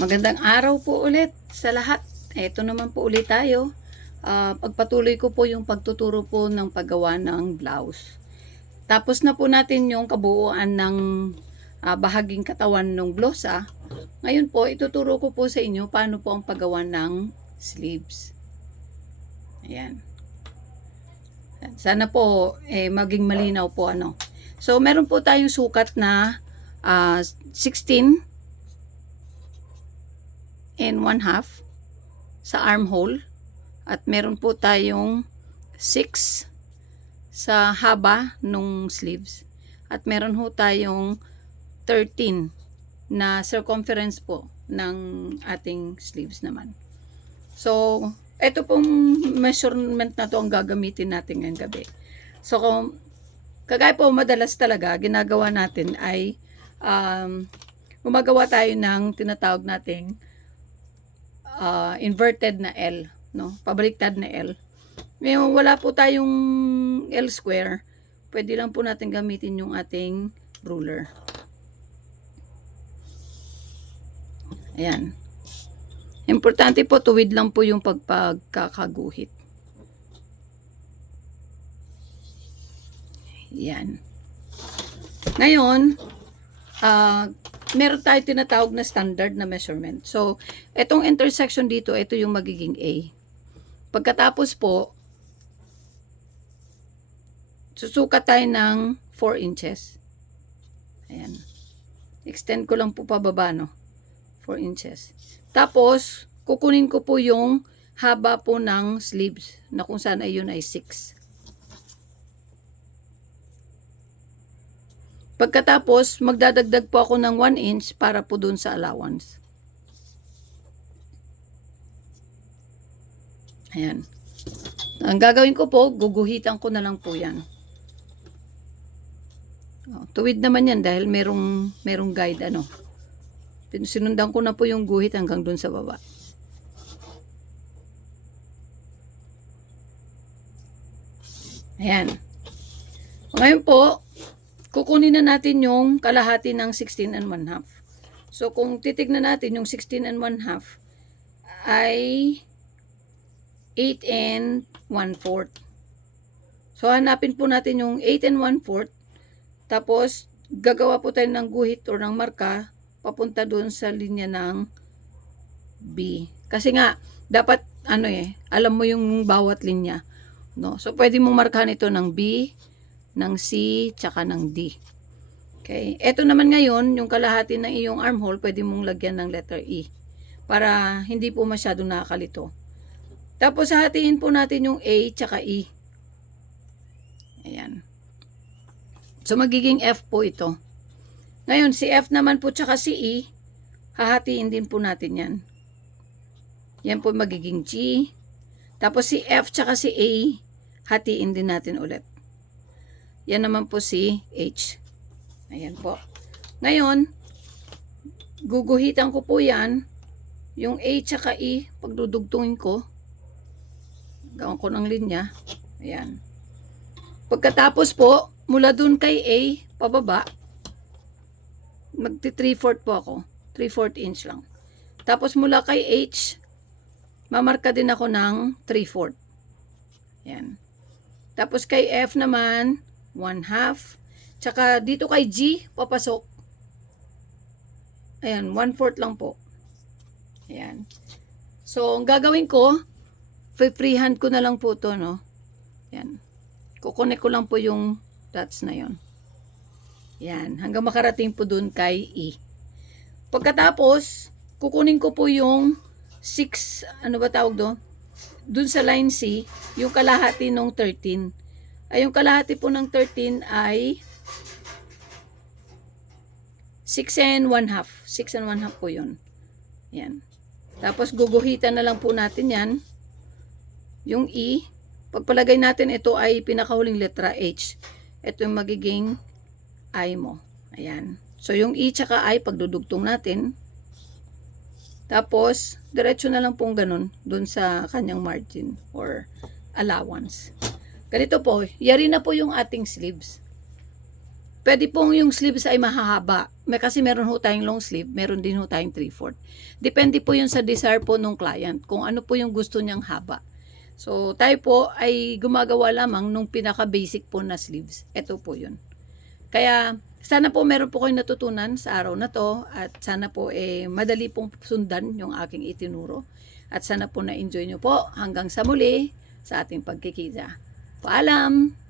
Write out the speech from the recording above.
Magandang araw po ulit sa lahat. Ito naman po ulit tayo. Pagpatuloy ko po yung pagtuturo po ng paggawa ng blouse. Tapos na po natin yung kabuuan ng bahaging katawan ng blusa. Ngayon po, ituturo ko po sa inyo paano po ang paggawa ng sleeves. Ayan. Sana po maging malinaw po ano. So, meron po tayong sukat na 16 and 1/2 sa armhole at meron po tayong 6 sa haba nung sleeves at meron ho tayong 13 na circumference po ng ating sleeves naman. So, ito pong measurement na to ang gagamitin natin ngayong gabi. So, kagaya po madalas talaga ginagawa natin ay gumagawa tayo ng tinatawag nating inverted na L, no? Pabaliktad na L. Ngayon, wala po tayong L square. Pwede lang po natin gamitin yung ating ruler. Ayan. Importante po, tuwid lang po yung pagkakaguhit. Ayan. Ngayon, meron tayo tinatawag na standard na measurement. So, itong intersection dito, ito yung magiging A. Pagkatapos po, susukat tayo ng 4 inches. Ayan. Extend ko lang po pababa, no? 4 inches. Tapos, kukunin ko po yung haba po ng sleeves na kung saan ay yun ay 6. Pagkatapos, magdadagdag po ako ng 1 inch para po dun sa allowance. Ayan. Ang gagawin ko po, guguhitan ko na lang po yan. Tuwid naman yan dahil merong guide ano. Sinundan ko na po yung guhit hanggang dun sa baba. Ayan. Ngayon po, kukunin na natin yung kalahati ng 16 and 1/2. So, kung titignan natin yung 16 and 1/2 ay 8 and 1/4. So, hanapin po natin yung 8 and 1/4. Tapos, gagawa po tayo ng guhit o ng marka papunta doon sa linya ng B. Kasi nga, dapat, alam mo yung bawat linya. No? So, pwede mong markahan ito ng B, ng C, tsaka ng D. Okay. Ito naman ngayon, yung kalahati ng iyong armhole, pwede mong lagyan ng letter E. Para hindi po masyadong nakakalito. Tapos, hahatiin po natin yung A, tsaka E. Ayan. So, magiging F po ito. Ngayon, si F naman po tsaka si E, hahatiin din po natin yan. Yan po magiging G. Tapos si F tsaka si A, hatiin din natin ulit. Yan naman po si H. Ayan po. Ngayon, guguhitan ko po yan. Yung A tsaka E, pagdudugtungin ko, gawin ko ng linya. Ayan. Pagkatapos po, mula dun kay A, pababa, magti 3/4 po ako. 3/4 inch lang. Tapos mula kay H, mamarka din ako ng 3/4. Yan. Tapos kay F naman, 1/2. Tsaka dito kay G, papasok. Ayan, 1/4 lang po. Ayan. So, ang gagawin ko, freehand ko na lang po to, no? Yan. Kukunik ko lang po yung dots na yon. Yan. Hanggang makarating po dun kay E. Pagkatapos, kukunin ko po yung 6, ano ba tawag doon? Dun sa line C, yung kalahati ng 13. Ay, yung kalahati po ng 13 ay 6 and 1/2. 6 and 1/2 po yun. Yan. Tapos, guguhitan na lang po natin yan. Yung E, pagpalagay natin ito ay pinakahuling letra H. Ito yung magiging I mo. Ayan. So, yung E tsaka I, pagdudugtong natin. Tapos, diretso na lang pong ganun dun sa kanyang margin or allowance. Ganito po, yari na po yung ating sleeves. Pwede pong yung sleeves ay mahahaba. Kasi meron ho tayong long sleeve, meron din ho tayong 3/4. Depende po yun sa desire po ng client, kung ano po yung gusto niyang haba. So, tayo po ay gumagawa lamang nung pinaka-basic po na sleeves. Ito po yun. Kaya, sana po meron po kayong natutunan sa araw na to at sana po madali pong sundan yung aking itinuro. At sana po na-enjoy nyo po hanggang sa muli sa ating pagkikita. Paalam!